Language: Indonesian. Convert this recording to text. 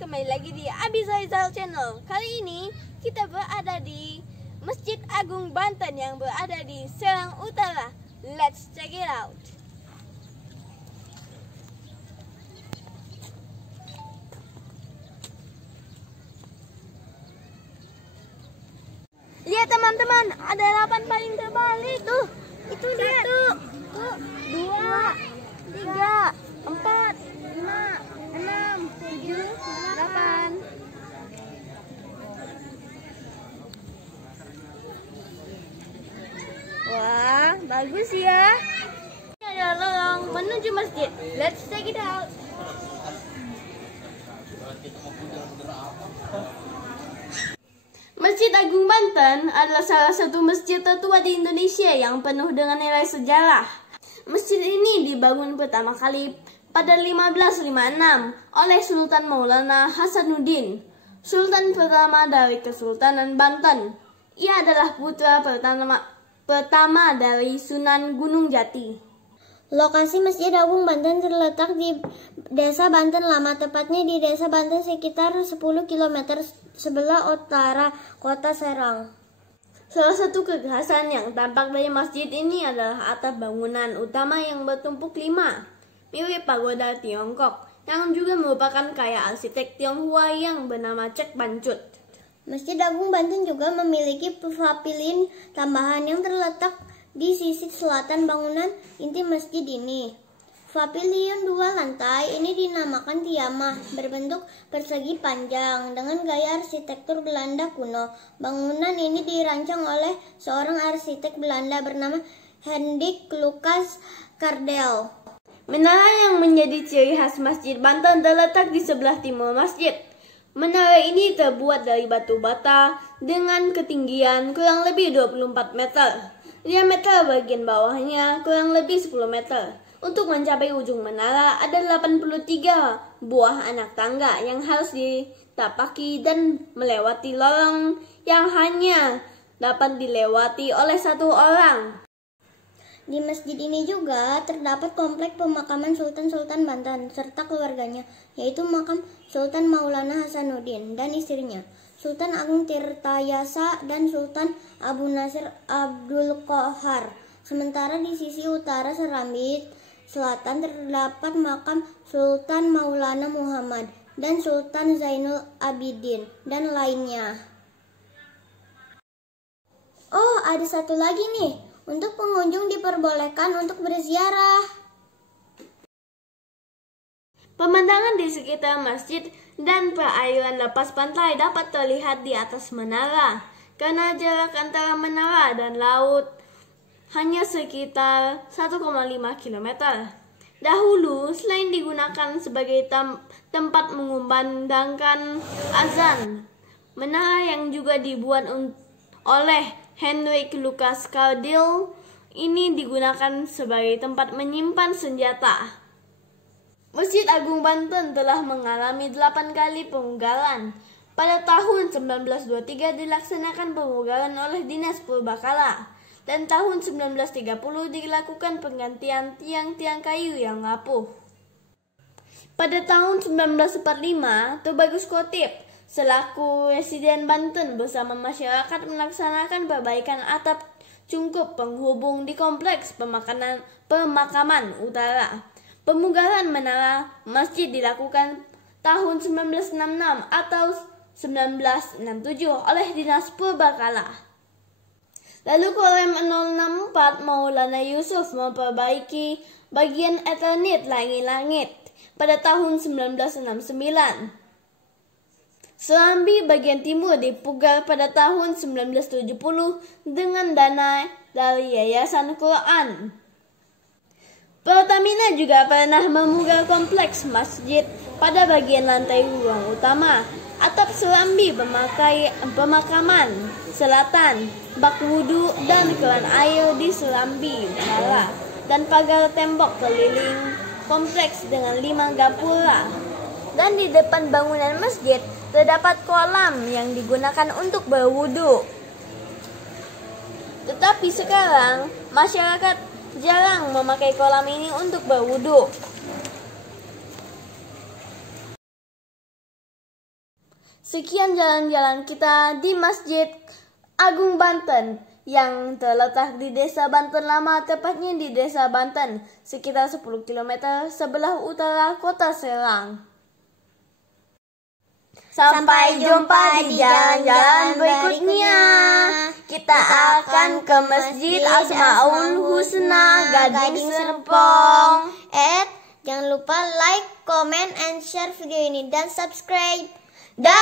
kembali lagi di Abi Zaizal Channel. Kali ini kita berada di Masjid Agung Banten yang berada di Serang Utara. Let's check it out. Lihat teman-teman, ada 8 paling terbalik tuh. Itu lihat. 1, 2, 3, 4, 5, 6, 7, 8. Wah, bagus ya. Ini ada lorong menuju masjid. Let's check it out. Masjid Agung Banten adalah salah satu masjid tertua di Indonesia yang penuh dengan nilai sejarah. Masjid ini dibangun pertama kali pada 1556 oleh Sultan Maulana Hasanuddin, Sultan pertama dari Kesultanan Banten. Ia adalah putra pertama dari Sunan Gunung Jati. Lokasi Masjid Agung Banten terletak di Desa Banten Lama, tepatnya di Desa Banten sekitar 10 km sebelah utara kota Serang. Salah satu kekhasan yang tampak dari masjid ini adalah atap bangunan utama yang bertumpuk 5, mirip pagoda Tiongkok, yang juga merupakan karya arsitek Tionghoa yang bernama Cek Bancut. Masjid Agung Banten juga memiliki pavilion tambahan yang terletak di sisi selatan bangunan inti masjid ini. Pavilion 2 lantai ini dinamakan Tiamah, berbentuk persegi panjang dengan gaya arsitektur Belanda kuno. Bangunan ini dirancang oleh seorang arsitek Belanda bernama Hendrik Lucas Cardel. Menara yang menjadi ciri khas Masjid Banten terletak di sebelah timur masjid. Menara ini terbuat dari batu bata dengan ketinggian kurang lebih 24 meter. Diameter bagian bawahnya kurang lebih 10 meter. Untuk mencapai ujung menara ada 83 buah anak tangga yang harus ditapaki dan melewati lorong yang hanya dapat dilewati oleh 1 orang. Di masjid ini juga terdapat kompleks pemakaman Sultan-Sultan Banten serta keluarganya, yaitu makam Sultan Maulana Hasanuddin dan istrinya, Sultan Agung Tirtayasa dan Sultan Abu Nasir Abdul Qahar. Sementara di sisi utara Serambi Selatan terdapat makam Sultan Maulana Muhammad dan Sultan Zainul Abidin dan lainnya. Oh, ada satu lagi nih. Untuk pengunjung diperbolehkan untuk berziarah. Pemandangan di sekitar masjid dan perairan lepas pantai dapat terlihat di atas menara, karena jarak antara menara dan laut hanya sekitar 1,5 km. Dahulu, selain digunakan sebagai tempat mengumandangkan azan, menara yang juga dibuat oleh Hendrik Lucas Cardel ini digunakan sebagai tempat menyimpan senjata. Masjid Agung Banten telah mengalami 8 kali pemugaran. Pada tahun 1923 dilaksanakan pemugaran oleh Dinas Purbakala, dan tahun 1930 dilakukan penggantian tiang-tiang kayu yang rapuh. Pada tahun 1945, Tubagus Khotib selaku Residen Banten bersama masyarakat melaksanakan perbaikan atap cungkup penghubung di kompleks pemakaman utara. Pemugaran menara masjid dilakukan tahun 1966 atau 1967 oleh Dinas Purbakala. Lalu Korem 064 Maulana Yusuf memperbaiki bagian Eternit langit-langit pada tahun 1969. Serambi bagian timur dipugar pada tahun 1970 dengan dana dari Yayasan Quran. Pertamina juga pernah memugar kompleks masjid pada bagian lantai ruang utama, atap serambi memakai pemakaman selatan, bak wudhu dan keran air di serambi menara, dan pagar tembok keliling kompleks dengan 5 gapura. Dan di depan bangunan masjid terdapat kolam yang digunakan untuk berwudhu. Tetapi sekarang masyarakat jarang memakai kolam ini untuk berwudhu. Sekian jalan-jalan kita di Masjid Agung Banten yang terletak di Desa Banten Lama, tepatnya di Desa Banten, sekitar 10 km sebelah utara Kota Serang. Sampai jumpa di jalan-jalan berikutnya. Kita akan ke Masjid Asmaul Husna Gading Serpong. Jangan lupa like, comment, and share video ini dan subscribe. Dah.